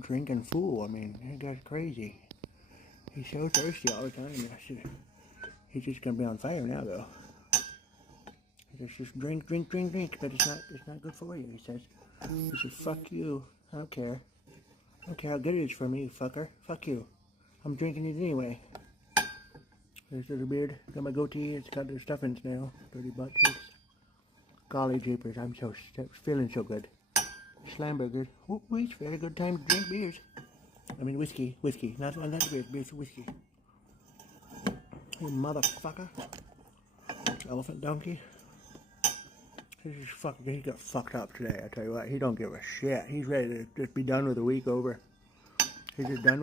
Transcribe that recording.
drinking fool. I mean, that guy's crazy. He's so thirsty all the time. He's just gonna be on fire now, though. He just drink, drink, drink, drink, but it's not good for you. He says, fuck you. I don't care. I don't care how good it is for me, you fucker. Fuck you. I'm drinking it anyway. There's the beard. Got my goatee. It's got the stuffings now. Dirty butt cheeks. Golly jeepers, I'm feeling so good. Slamburger. Oh, it's a very good time to drink beers. I mean whiskey. Whiskey. Not beers, whiskey. You motherfucker. Elephant donkey. He got fucked up today, I tell you what. He don't give a shit. He's ready to just be done with the week over. He's just done with